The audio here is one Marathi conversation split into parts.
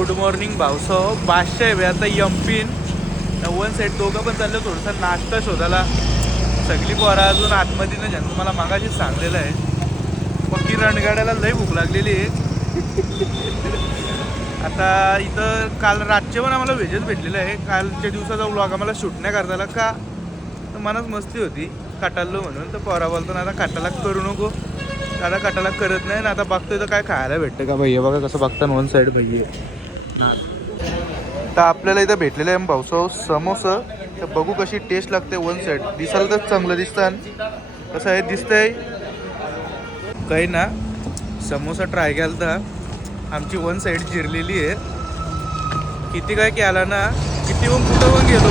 Good morning भाऊसाव. बादशाह आहे आता एमपीन वन साईड दोघं पण चाललं थोडासा नाश्ता शोधायला. सगळी पोरा अजून आतमध्ये नाही ज्यांचं मला मागाशीच सांगलेलं आहे. पक्की रणगाड्याला लई भूक लागलेली आहे. आता इथं काल रातचे पण आम्हाला व्हेजच भेटलेलं आहे. कालच्या दिवसाचा व्लॉग आम्हाला शूट नाही करता आला का तर मनाच मस्ती होती काटाळलो म्हणून. तर पोरा बोलतो ना आता काटाला करू नको, आता काटाला करत नाही ना. आता बघतोय तर काय खायला भेटतं का भैया. बघा कसं बघता वन साईड भैया. तर आपल्याला इथं भेटलेलं आहे भाऊसाव समोसा. तर बघू कशी टेस्ट लागते. वन साईड दिसायला तर चांगलं दिसतं. कसं आहे दिसतंय काही ना. समोसा ट्राय केला तर आमची वन साईड जिरलेली आहे. किती काय केला ना, किती पण कुठं पण गेलो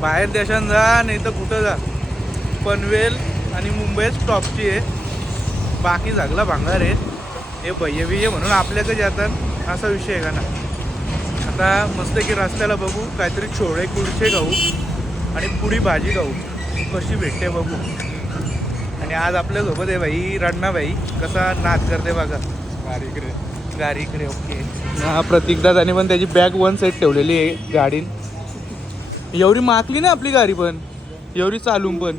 बाहेर देशात जा नाही तर कुठं जा, पनवेल आणि मुंबईच टॉपची आहे. बाकी जागला भांगार आहे. हे भैया बिये म्हणून आपल्याकडे जातात असा विषय आहे का ना. आता मस्त की रस्त्याला बघू काहीतरी छोळे कुडचे खाऊ आणि पुडी भाजी खाऊ कशी भेटते बघू. आणि आज आपल्यासोबत आहे भाई रण्णाबाई. कसा नाच करते बघा गाडीकडे. ओके हा प्रतीकदादाने पण त्याची बॅग वन साईड ठेवलेली आहे गाडीन. एवढी माकली ना आपली गाडी पण एवढी चालून पण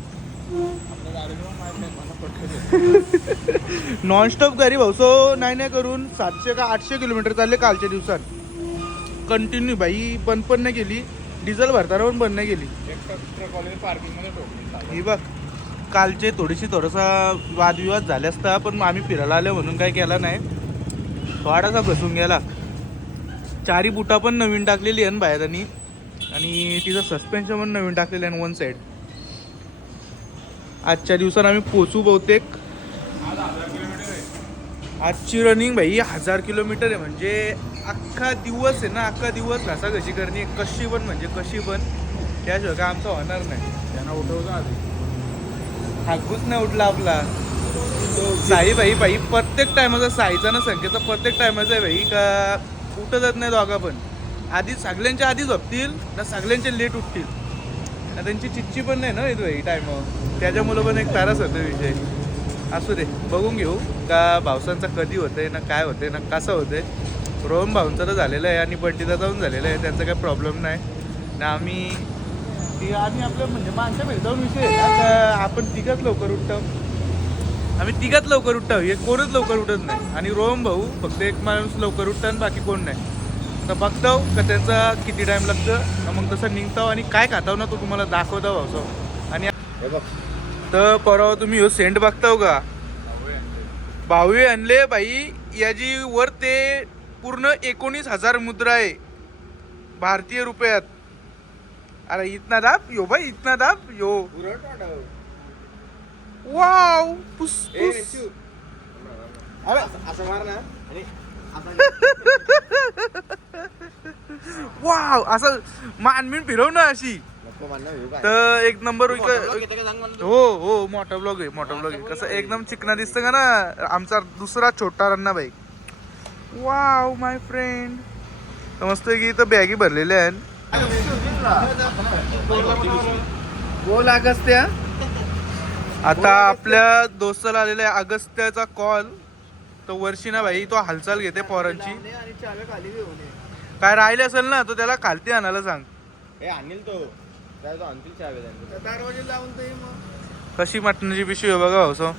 नॉनस्टॉप गाडी भाऊसो नाही करून 700 का 800 किलोमीटर चालले कालच्या दिवसात कंटिन्यू. बाई बंद पण नाही केली, डिझेल भरताना पण बंद नाही केली. ही बघ कालचे थोडासा वादविवाद झाले असता पण आम्ही फिरायला आलो म्हणून काय केला नाही. थोडासा बसून गेला. चारी बुटा पण नवीन टाकलेली आहे बाहेर आणि तिचं सस्पेन्शन पण नवीन टाकलेलं आहे वन साईड. आजच्या दिवसात आम्ही पोचू बहुतेक. आजची रनिंग भाई 1000 किलोमीटर आहे. म्हणजे अख्खा दिवस आहे ना, अख्खा दिवस घासाघशी करणे कशी पण म्हणजे कशी पण. त्याशिवाय काय आमचं होणार नाही. त्यांना उठवतो आधी हाकूच नाही उठला आपला साई भाई प्रत्येक टायमाचा साईचा ना संख्येचा प्रत्येक टायमाचा आहे भाई का उठतच नाही दोघा पण. आधी सगळ्यांच्या आधी झोपतील ना, सगळ्यांचे लेट उठतील ना. त्यांची चिच्ची पण नाही ना येतो भाई टायमावर. त्याच्यामुळं पण एक तारास होतो विषय. असू दे बघून घेऊ का भावसांचा कधी होतंय ना, काय होतंय ना, कसं होतंय. रोहन भाऊंचं तर झालेलं आहे आणि बंटीचा जाऊन झालेलं आहे. त्यांचा काही प्रॉब्लेम नाही ना. आम्ही आपलं म्हणजे माणसं भेटजाऊन विषय आहे ना का आपण तिघच लवकर उठतो. आम्ही तिघात लवकर उठतो, हे कोणच लवकर उठत नाही. आणि रोहन भाऊ फक्त एक माणूस लवकर उठतं आणि बाकी कोण नाही. तर बघताव का त्यांचा किती टाईम लागतं मग तसं निघताव आणि काय खाताव ना तो तुम्हाला दाखवता भाऊसाव. आणि तर परवा तुम्ही हो सेंट बघताव का भावे आणले बाई. याची वर ते पूर्ण 19,000 मुद्रा आहे भारतीय रुपयात. अरे इतना दाब यो भाई, इतना दाब यो. वाव पुस पुस. असं मार ना. वाव असं मानमीन फिरव ना अशी. तर एक नंबर. हो मोठा ब्लॉग आहे. कसं एकदम चिकना दिसतं का ना आमचा दुसरा छोटा रन्ना भाई. वाव माय फ्रेंड. मस्त की इथं बॅगी भरलेल्या आहेत. बोल अगस्त्या. आता आपल्या दोस्ताला आलेला आहे अगस्त्याचा कॉल. तो वर्षी ना भाई तो हालचाल घेते पोरांची. काय राहिले असेल ना तो त्याला खालती आणायला सांग. कशी मटणाची पिशवी आहे बघा भाऊसाव.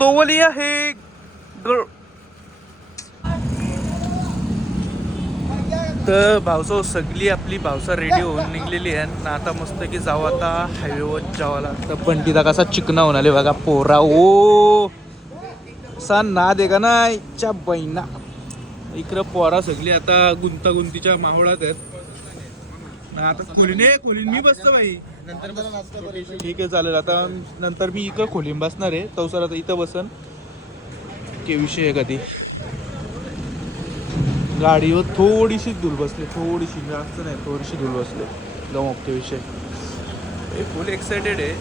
तोवली आहे तर भाऊसाव सगळी आपली भावसा रेडी होऊन निघलेली आहे ना. आता मस्त की जाऊ आता हायवेवर जावाला. तर पण तिथं कसा चिकना होऊन आले बघा पोरा. ओ सा ना दे का ना इच्छा बहिणा. इकडं पोरा सगळी आता गुंतागुंतीच्या माहोळात आहेत. आता खोलीन मी बसतो भाई नंतर. ठीक आहे चालेल. आता नंतर मी इकडं खोलीन बसणार आहे. तो सर आता इथं बसन के विषय आहे कधी. गाडीवर थोडीशी धूल बसली, थोडीशी जास्त नाही, थोडीशी धूल बसली. गमकते विषय. हे फुल एक्सायटेड आहे.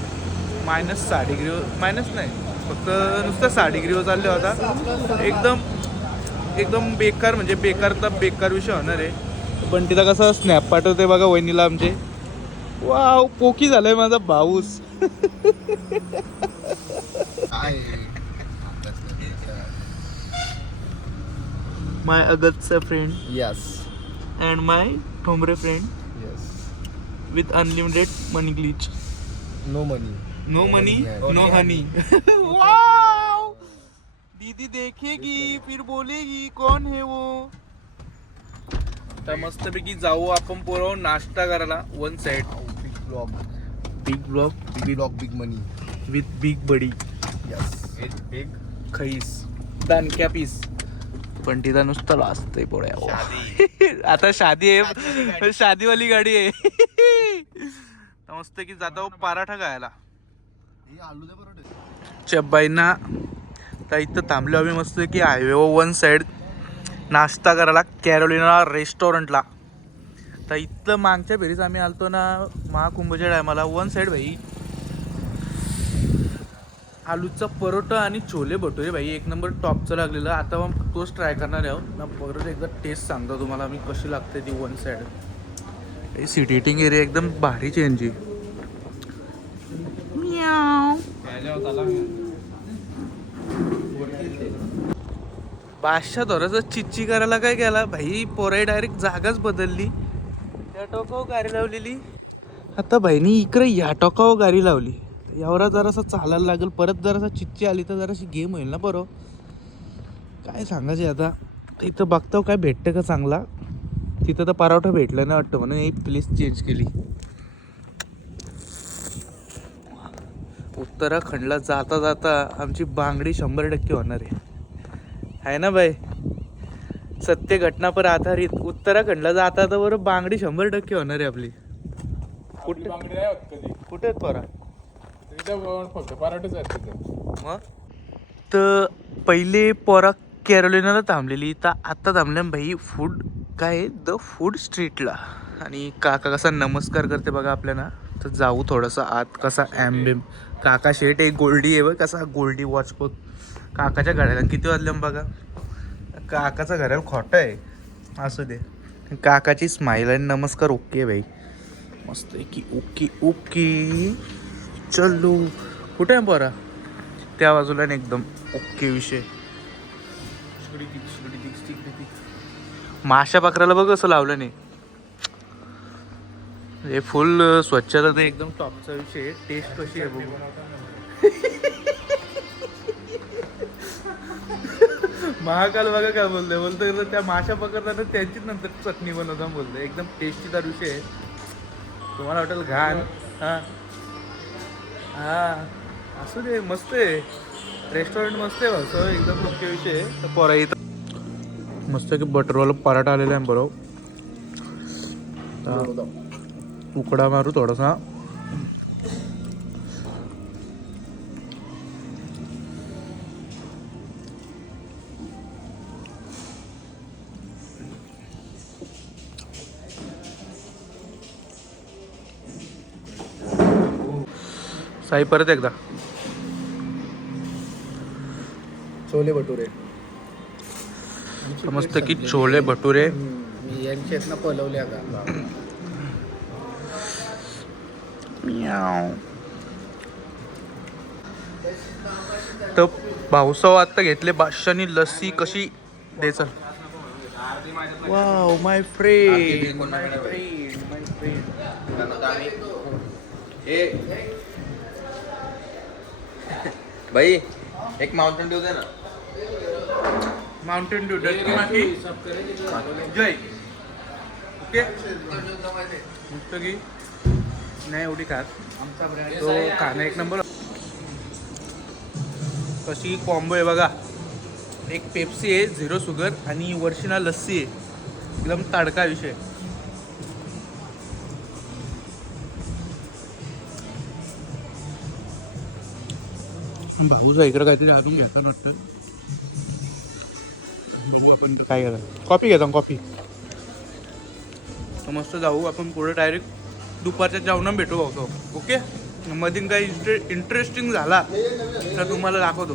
-6 मायनस नाही फक्त नुसतं 6 डिग्रीवर चालले होता. एकदम बेकार म्हणजे बेकार विषय होणार आहे. पण तिला कसं स्नॅप पाठवते बघा वहिनीला आमचे. वाव पोकी झालाय माझा भाऊस. माय अगतचा friend Yes. And my Thombre friend Yes. With unlimited money glitch. No money. No money Only no honey. Honey. Wow, दीदी देखेगी फिर बोलेगी कौन है वो. तर मस्तपैकी जाऊ आपण पोरं नाश्ता करायला. One side Big vlog. Big vlog Big vlog, big money. With big buddy Yes. Big. खैस दानक्या पीस. पण तिथं नुसतं लाजतंय पोळ्या. आता शादी आहे, शादीवाली गाडी आहे. तर मस्त की जाता पराठा खायला चब्बाईंना. तर इथं थांबलो आम्ही मस्त की हायवे वन साइड नाश्ता करायला कॅरोलिना रेस्टॉरंटला. तर इथं मागच्या फेरीच आम्ही आलतो ना महाकुंभच्या टायमाला. वन साइड भाई आलूचा परोठा आणि छोले भटुरे भाई एक नंबर टॉपचं लागलेलं. आता मग तोच ट्राय करणार आहे ना. परत एकदा टेस्ट सांगतो तुम्हाला मी कशी लागते ती one side. Seat eating area एकदम भारी चेंज. बादशाह थोडंसं चिच्ची करायला काय केला भाई पोराई डायरेक्ट जागाच बदलली. त्या टोकावर गाडी लावलेली, आता भाईनी इकडे या टोकावर गाडी लावली. एवढा जरासा चालायला लागेल. परत जरासा चिच्ची आली तर जराशी गेम होईल ना. बरोबर काय सांगायचे आता. इथं बघताव काय भेटतं का चांगला. तिथं तर पराठा भेटलं नाही वाटतं म्हणून एक प्लेस चेंज केली. उत्तराखंडला जाता जाता आमची बांगडी 100% होणार आहे ना भाई. सत्य घटना पर आधारित उत्तराखंडला जाता तर बरं बांगडी 100% होणार आहे आपली. कुठे कुठे आहेत पोरा फक्त पराठेच आहेत तिथे. मग तर पहिले पोरा कॅरोलिनाला थांबलेली. तर आता थांबल्या भाई फूड काय आहे द फूड स्ट्रीटला. आणि काका कसा नमस्कार करते बघा आपल्याला. तर जाऊ थोडंसं आत. कसा ॲम्बेम काका शेट एक गोल्डी आहे बघ. कसा गोल्डी वॉच बघ काकाच्या घड्याला किती वाजले बघा. काकाचा घड्याळ खोटं आहे असू दे. काकाची स्माईल आणि नमस्कार ओके भाई मस्त आहे की. ओके ओके चलो. कुठे आहे पोरा त्या बाजूला एकदम ओके विषय. माशा पकडायला बघ असं लावलं नाही. हे फुल स्वच्छता तर एकदम टॉपचा विषय. टेस्ट कशी आहे बघू. महाकाल बघा काय बोलतो त्या माशा पकडताना त्यांचीच नंतर चटणी बनवता बोलतोय. एकदम टेस्टीदार विषय आहे. तुम्हाला वाटेल घाण. हां हां असू दे मस्त आहे रेस्टॉरंट मस्त आहे बस एकदम मुख्य विषय आहे. तर पोरा इथं मस्त की बटरवाला पराठा आलेला आहे बरोबर. उकडा मारू थोडासा. साई परत एकदा छोले भटुरे मस्त की छोले भटुरे. मी यांची आहेत ना पलवल्या का. तर भाऊसाव आता घेतले बादशाहनी लस्सी. कशी दे चल. वाव माय फ्रेंड माय फ्रेंड माय फ्रेंड. भाई एक माउंटेन ड्यू दे ना. माउंटेन ड्यू डस्टी माफी जय. ओके मस्त की नाही एवढी खास. आमचा ब्रँड तो खाणं एक नंबर. कशी कॉम्बो आहे बघा. एक पेप्सी आहे 0 शुगर आणि वर्षिना लस्सी आहे. एकदम तडका विषय. भाऊचा इकडं काहीतरी अजून घेता वाटतं. आपण काय करा कॉफी घेता कॉफी. मस्त जाऊ आपण पुढे डायरेक्ट दुपारच्या जेवणात भेटू बघतो. ओके मधीन काही इंटरेस्टिंग झाला तर तुम्हाला दाखवतो.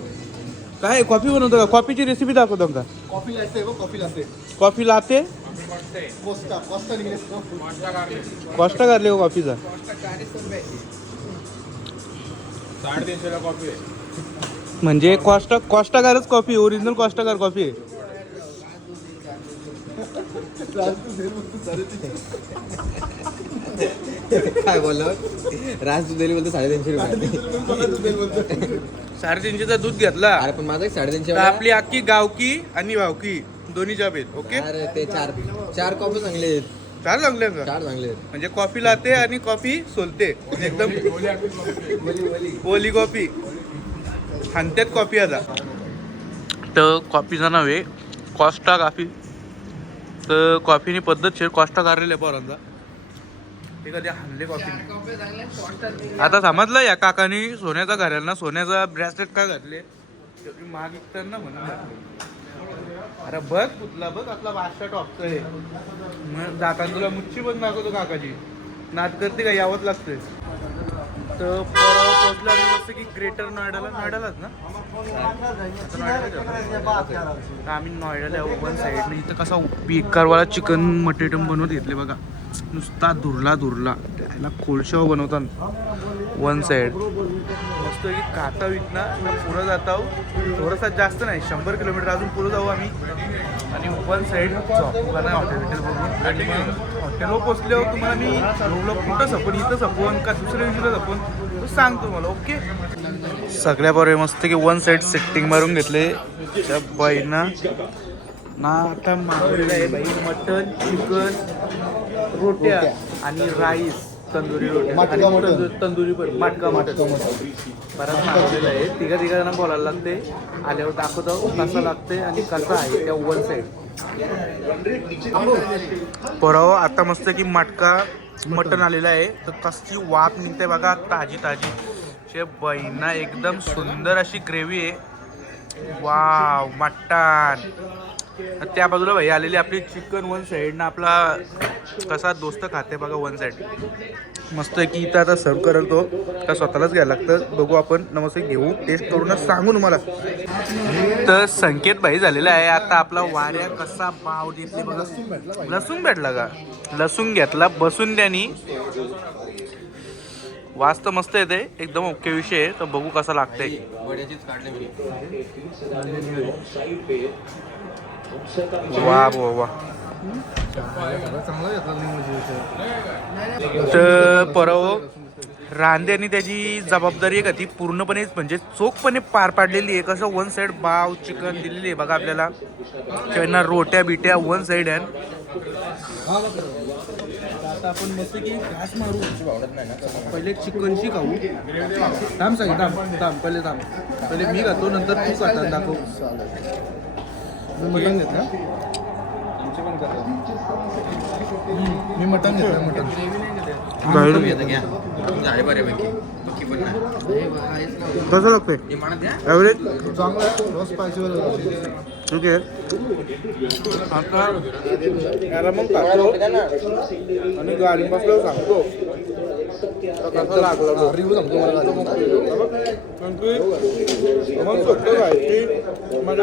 काय कॉफी बनवतो का. कॉफीची रेसिपी दाखवतो का. कॉफी लाते कॉफी लाते कॉफी लाते कॉस्टा करले हो कॉफीचा 350 कॉफी आहे. म्हणजे कॉस्टाकारच कॉफी. ओरिजिनल कॉस्टाकार कॉफी आहे. काय बोललो राज दूध दिली बोलतो 350 रुपये 350चा दूध घेतला अरे पण माझा 350 तर आपली अख्खी गावकी आणि भावकी दोन्ही जॉब आहेत. ओके अरे ते चार कॉफी चांगले आहेत. चार चांगले का चार चांगले आहेत. म्हणजे कॉफी लाते आणि कॉफी सोलते एकदम ओली कॉफी हानत्यात कॉफी आता. तर कॉफीचं नाव आहे कॉस्टा कॉफी. तर कॉफीनी पद्धतशीर कॉस्टा काढलेला आहे पोरांचा. ते कधी हानले कॉफी. आता समजलं या काकानी सोन्याचा घालायला सोन्याचा ब्रेसलेट का घातले महाग विकताना म्हणून घातले. अरे बघ कुठला बघ आपला वाजता टॉपचा आहे मग दातान तुला मुच्ची पण दाखवतो काकाची नाद करते का यावंच लागतंय. तर परवा पोहोचला आम्ही मस्त की ग्रेटर नोएडालाच ना तर आम्ही नोएडाला वन साईडने इथं कसा बेकारवाला चिकन मटेटम बनवत घेतले बघा. नुसता धुरला त्याला खोलशाव बनवतात वन साईड मस्त की खाता विकणार पुढं जाता थोडासा जास्त नाही 100 किलोमीटर अजून पुढं जाऊ आम्ही आणि वन साईड झोपला नाही हॉटेल बघून. आणि मग हॉटेलवर पोचल्यावर तुम्हाला मी रोडला कुठं सपन इथं सपन का दुसऱ्या दिवशीला सपन तो सांगतो मला. ओके सगळ्या बरोबर मस्त की वन साईड सेटिंग मारून घेतले त्या बाईंना ना. आता मागवलेलं आहे बाई मटन चिकन रोट्या आणि राईस तंदुरी रोट्या तंदुरी पण मटका मटन बराच मागवलेलं आहे. तिघांना बोलायला लागते आल्यावर दाखवतो कसं लागते आणि कसं आहे त्या वन साईड. परवा आता मस्त की मटका मटन आलेलं आहे तर कसली वाफ निघते बघा ताजी शे बहिणा एकदम सुंदर अशी ग्रेव्ही आहे. Wow mutton. त्या बाजूला भाई आलेली आपली चिकन वन साईड ना आपला कसा दोस्त खाते बघा वन साईड मस्त की इथं आता सर्व करल तो का स्वतःलाच घ्यायला लागतं. बघू आपण नमस्ते घेऊ टेस्ट करूनच सांगू तुम्हाला. तर संकेत भाई झालेला आहे आता आपला वाऱ्या कसा भाव देतले बघा. लसूण भेटला का लसूण घेतला बसून त्यांनी वास तर मस्त येते एकदम ओके विषय तर बघू कसा लागतंय. वा वा तर परवा रांदेनी त्याची जबाबदारी आहे का ती पूर्णपणे म्हणजे चोखपणे पार पाडलेली आहे. कसं वन साईड बाव चिकन दिलेली आहे बघा आपल्याला त्यांना रोट्या बिट्या वन साईड आहे. आता आपण मस्त की घास मारू पहिले चिकनची खाऊ. थांब पहिले मी खातो नंतर तू खाता दाखव. मटन घेतलं मी मटन घेतलं मटन कसं लागतंय ॲव्हरेज चांगलं आहे स्पायसीवर ठीक आहे. आता याला मग टाकतो आणि गाडी बसल्यावर सांगतो कसं लागलं रिव्ह्यू सांगतो मला मग स्वतः जायची मला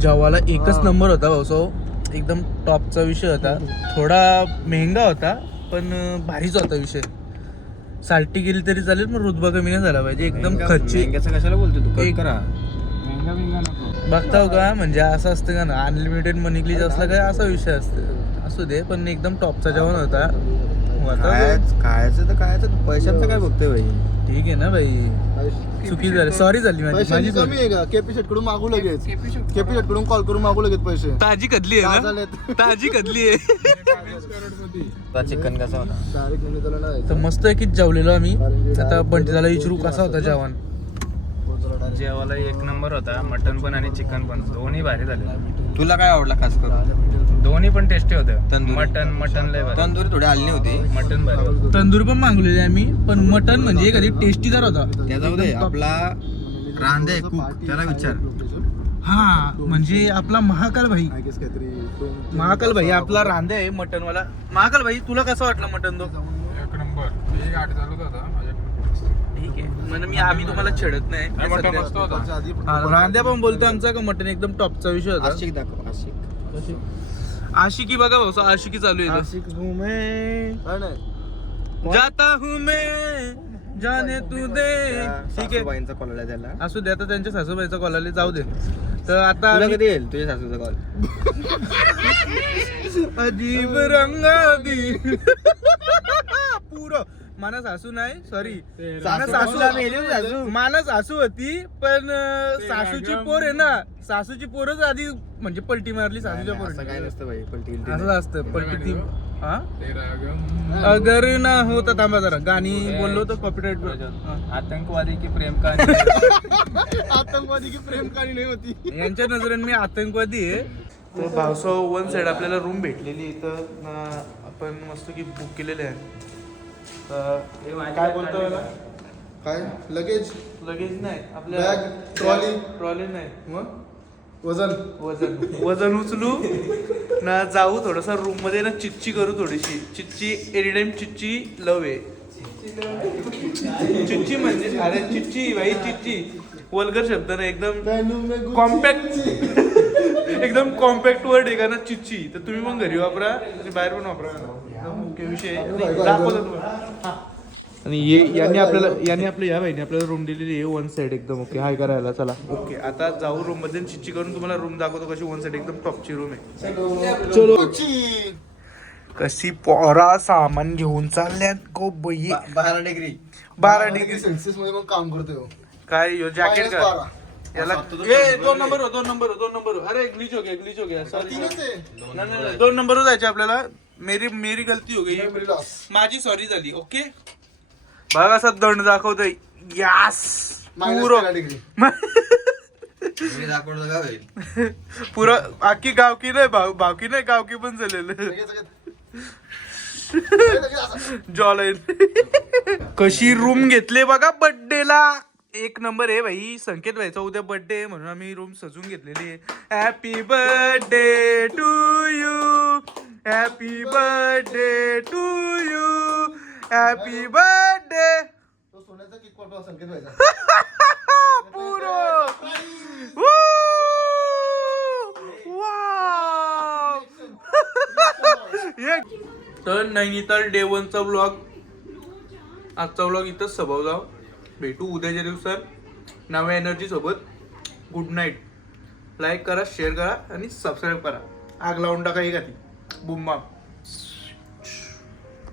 जेवायला एकच नंबर होता भाऊसाव एकदम टॉपचा विषय होता. थोडा महंगा होता पण भारीच होता विषय. साल्टी गेली तरी चालेल पण रुतबा कमी नाही झाला पाहिजे. एकदम खर्ची कशाला बोलतो तू करा बघताव का म्हणजे असं असतं का ना अनलिमिटेड मनी ग्लीज असला काय असा विषय असतो असू दे पण एकदम टॉपचा जेवण होता. खायचं तर खायचं पैशाचं काय बघतोय भाई. ठीक आहे ना भाई चुकी झाली सॉरी झाली माझी कमी आहे का केपी शेट कडून मागू लगेच केपी शेट कडून कॉल करून मागू लगेच पैसे. ताजी कदली आहे ना ताजी कदली आहे. चिकन कसा होता डायरेक्ट निमित्ताला नाही तर मस्त आहे की जेवलेलो आम्ही. आता बंटीला विचारू कसा होता जेवण. जेवायला एक नंबर होता. मटन पण आणि चिकन पण दोन्ही भारी झाले. तुला काय आवडला खास करून. दोन्ही पण टेस्टी होते. तंदुरी. मटन लय भारी. तंदुरी थोडी आली होती. मटन भारी होतं. तंदूर पण मागवलेली आम्ही पण मटन म्हणजे कधी टेस्टीदार होता. त्याचा उदय आपला रांदे कुक त्याला विचार. हा म्हणजे आपला महाकाल भाई काहीतरी महाकाल भाई आपला रांदे आहे मटनवाला. महाकाल भाई तुला कसं वाटलं मटन तो. एक नंबर. एक आठ चालू होता ठीक आहे म्हणजे आम्ही तुम्हाला छेडत नाही मटण मस्त होता. दुपारच्या आधी रांध्या पण बोलतो आमचा का मटन एकदम टॉपचा विषय होता. आशिक दाखव आशिक. आशिकी बघा भाऊ आशिकी चालू आहे इथं. आशिक हूं मैं. काय नाही जाता हूं मैं जाने तू दे. ठीक आहे सासूबाईंचा कॉल आहे त्याला. असू दे, आता त्यांच्या सासूबाईचा कॉल आले, जाऊ दे. तर आता तुला कधी येईल तुझ्या सासूचा कॉल? अजीब रंगादी पुरं माना सासू नाही, सॉरी माना सासू होती, पण सासूची पोर आहे ना, सासूची पोरच आधी म्हणजे पलटी मारली सासूच्या असं काय पोर. नसतं भाई पलटी असं असतं पलटी ती. हा अगर ना होता, थांबा जरा, गाणी बोललो तर कॉपीराइट. आतंकवादी की प्रेम कहानी. आतंकवादी की प्रेम कहाणी नाही होती. यांच्या नजरेने मी आतंकवादी आहे. तर भावसो वन साइड आपल्याला रूम भेटलेली इथं आपण मस्त की बुक केलेले आहे. काय बोलतो याला? काय लगेच लगेच नाही Bag, trolley. ट्रॉली नाही, मग वजन वजन उचलू ना, जाऊ थोडंसं रूम मध्ये ना, चिच्ची करू थोडीशी. चिच्ची एनी टाइम चिच्ची लव आहे. चिच्ची म्हणजे अरे चिच्ची भाई, चिच्ची वल्गर शब्द ना, एकदम कॉम्पॅक्ट एकदम कॉम्पॅक्ट वर्ड आहे का ना चिच्ची. तर तुम्ही पण घरी वापरा आणि बाहेर पण वापरा. एकदम मुख्य विषय दाखवतो तुम्हाला. आणि यांनी आपल्या या बाईने आपल्याला रूम दिलेली आहे वन साइड एकदम. ओके, हाय करायला चला. ओके, आता जाऊ रूम मध्ये चिच्ची करून तुम्हाला रूम दाखवतो कशी वन साइड एकदम टॉपची रूम आहे. चलो कशी पोरा सामान घेऊन चालल्यात गो बई. 12 डिग्री 12 डिग्री सेल्सिअस मध्ये पण काम करतोय हो. काय यो जॅकेट का -12. याला ए 2 नंबर हो, 2 नंबर. अरे ग्लिच हो गया सॉरी. तीनच आहे. नाही 2 नंबर जायचे आपल्याला. मेरी गलती हो गई, Memory loss. माझी सॉरी झाली. ओके, बघा असा दंड दाखवतोय. यास -13 डिग्री. मी दाखवतो का होईल? पुरं आखी गावकी नाही, भावकी नाही, गावकी पण झालेलं. लगेच लगेच असं. जॉलाईन कशी रूम घेतले बघा बर्थडेला. एक नंबर आहे भाई. संकेत व्हायचा उद्या बर्थडे आहे म्हणून आम्ही रूम सजून घेतलेली आहे. Happy birthday to you, happy birthday to you, happy birthday. तो सोन्याचा किक वाटवा संकेत व्हायचा. पुरो तर नैनिताल डे 1 चा ब्लॉग, आजचा ब्लॉग इथंच संपव जाऊ. भेटू उद्याच्या दिवसात नव्या एनर्जी सोबत. Good night. लाईक करा, शेअर करा आणि सबस्क्राईब करा. आग लावून टाका ही का ती बुम्बा.